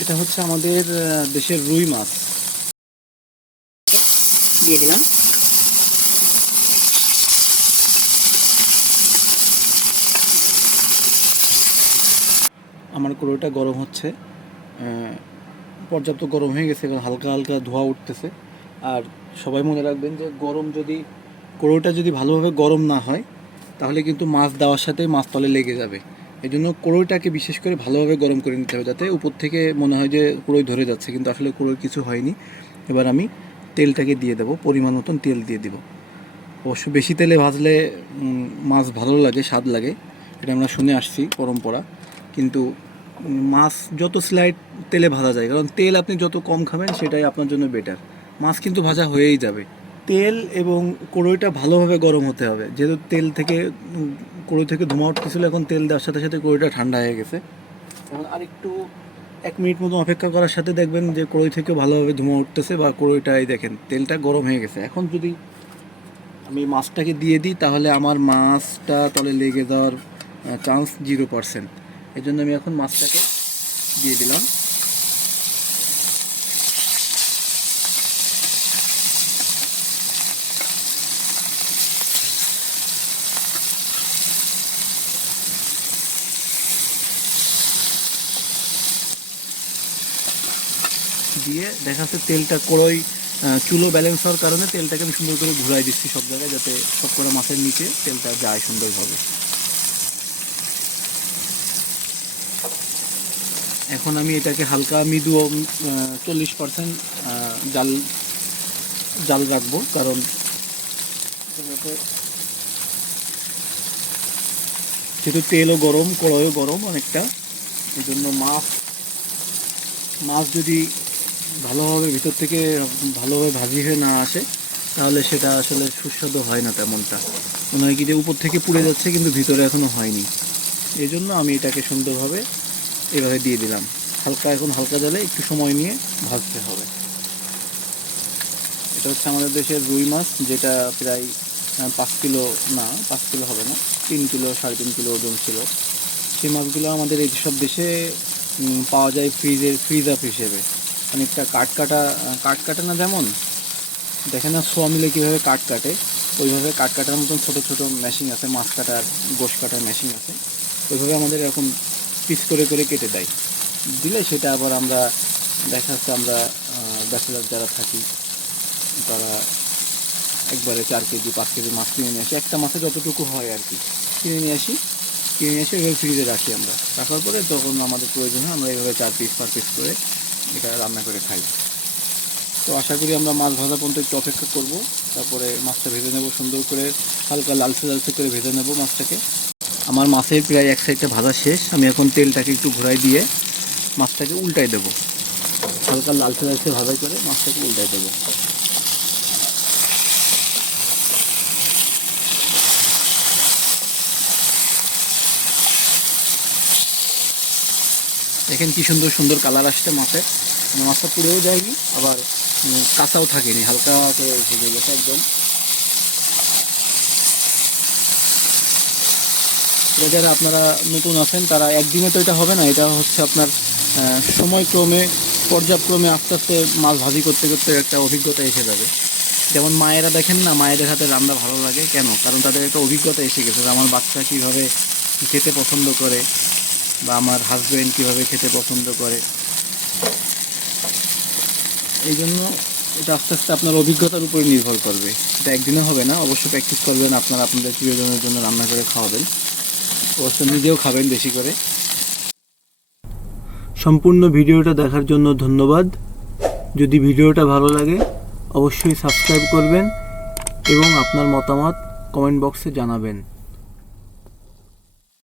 এটা হচ্ছে আমাদের দেশের রুই মাছ। দিয়ে দিলাম। আমার কড়াইটা গরম হচ্ছে, পর্যাপ্ত গরম হয়ে গেছে, এবং হালকা হালকা ধোঁয়া উঠতেছে। আর সবাই মনে রাখবেন যে কড়াইটা যদি ভালোভাবে গরম না হয় তাহলে কিন্তু মাছ দেওয়ার সাথে মাছ তলে লেগে যাবে। এই জন্য কড়াইটাকে বিশেষ করে ভালোভাবে গরম করে নিতে হবে, যাতে উপর থেকে মনে হয় যে কড়াই ধরে যাচ্ছে, কিন্তু আসলে কড়াই কিছু হয়নি। এবার আমি তেলটাকে দিয়ে দেবো, পরিমাণ মতন তেল দিয়ে দিব। অবশ্য বেশি তেলে ভাজলে মাছ ভালো লাগে, স্বাদ লাগে, এটা আমরা শুনে আসছি পরম্পরা। কিন্তু মাছ যত স্লাইড তেলে ভাজা যায়, কারণ তেল আপনি যত কম খাবেন সেটাই আপনার জন্য বেটার। মাছ কিন্তু ভাজা হয়েই যাবে। তেল এবং কড়াইটা ভালোভাবে গরম হতে হবে, যেহেতু তেল থেকে কড়াই থেকে ধোঁয়া উঠতেছিল, এখন তেল দেওয়ার সাথে সাথে কড়াইটা ঠান্ডা হয়ে গেছে। এখন আরেকটু 1 মিনিট মতো অপেক্ষা করার সাথে দেখবেন যে কড়াই থেকে ভালোভাবে ধোঁয়া উঠতেছে, বা কড়াইটাই দেখেন তেলটা গরম হয়ে গেছে। এখন যদি আমি মাছটাকে দিয়ে দিই তাহলে আমার মাছটা তলে লেগে যাওয়ার চান্স 0%। এই জন্য আমি এখন মাছটাকে দিয়ে দিলাম। দিয়ে দেখা যাচ্ছে তেলটা চুলো ব্যালেন্স হওয়ার কারণে তেলটাকে আমি সুন্দর করে ঘুরাই দিচ্ছি সব জায়গায়, যাতে সবকটা মাছের নিচে তেলটা যায় সুন্দরভাবে। এখন আমি এটাকে হালকা মৃদু 40% জাল জাল রাখবো, কারণ যেহেতু তেলও গরম, কড়াইও গরম অনেকটা, এই জন্য মাছ যদি ভালোভাবে ভিতর থেকে ভালোভাবে ভাজি হয়ে না আসে তাহলে সেটা আসলে সুস্বাদু হয় না তেমনটা। মনে হয় কি যে উপর থেকে পুড়ে যাচ্ছে কিন্তু ভিতরে এখনও হয়নি। এই জন্য আমি এটাকে সুন্দরভাবে এভাবে দিয়ে দিলাম। এখন হালকা জালে একটু সময় নিয়ে ভাজতে হবে। এটা হচ্ছে আমাদের দেশের রুই মাছ, যেটা প্রায় 5 কিলো, না 5 কিলো হবে না, 3 কিলো 3.5 কিলো ওজন ছিল। সেই মাছগুলো আমাদের এইসব দেশে পাওয়া যায় ফ্রিজ আপ হিসেবে। অনেকটা কাঠ কাটা না, যেমন দেখে না সোয়া মিলে কীভাবে কাঠ কাটে, ওইভাবে কাঠ কাটার মতন ছোটো ছোটো মেশিন আছে, মাছ কাটার গোশ কাটার মেশিন আছে। ওইভাবে আমাদের এরকম পিস করে করে কেটে দেয়, দিলে সেটা আবার আমরা দেখা যাচ্ছে আমরা ব্যাচেলার যারা থাকি তারা একবারে 4 কেজি 5 কেজি মাছ কিনে নিয়ে আসি, একটা মাছে যতটুকু হয় আর কি কিনে নিয়ে এসে এভাবে ফ্রিজে রাখি। আমরা রাখার পরে যখন আমাদের প্রয়োজন হয় আমরা এইভাবে 4 পিস 5 পিস করে এটা রান্না করে খাই। তো আশা করি আমরা মাছ ভাজা পর্যন্ত একটু অপেক্ষা করব, তারপরে মাছটা ভেজে নেব সুন্দর করে, হালকা লালচে লালচে করে ভেজে নেব মাছটাকে। আমার মাছের প্রায় এক সাইডটা ভাজা শেষ। আমি এখন তেলটাকে একটু ঘোরাই দিয়ে মাছটাকে উল্টাই দেবো, হালকা লালচে লালচে ভাজা করে মাছটাকে উল্টাই দেবো। দেখেন কি সুন্দর সুন্দর কালার আসছে মাছের, মাছটা পুড়েও যায়নি, আবার কাঁচাও থাকেনি, হালকা করে ভেজে গেছে একদম। যারা আপনারা নতুন আছেন তারা একদিনে তো এটা হবে না, এটা হচ্ছে আপনার সময়ক্রমে পর্যায়ক্রমে আস্তে আস্তে মাছ ভাজি করতে করতে একটা অভিজ্ঞতা এসে যাবে। যেমন মায়েরা দেখেন না, মায়েদের হাতে রান্না ভালো লাগে কেন? কারণ তাদের একটা অভিজ্ঞতা এসে গেছে যে আমার বাচ্চা কীভাবে খেতে পছন্দ করে, বা আমার হাজব্যান্ড কীভাবে খেতে পছন্দ করে। এই জন্য এটা আস্তে আস্তে আপনার অভিজ্ঞতার উপরে নির্ভর করবে, এটা একদিনে হবে না। অবশ্যই প্র্যাকটিস করবেন, আপনারা আপনাদের প্রিয়জনের জন্য রান্না করে খাওয়াবেন, অবশ্য নিজেও খাবেন বেশি করে। সম্পূর্ণ ভিডিওটা দেখার জন্য ধন্যবাদ। যদি ভিডিওটা ভালো লাগে অবশ্যই সাবস্ক্রাইব করবেন এবং আপনার মতামত কমেন্ট বক্সে জানাবেন।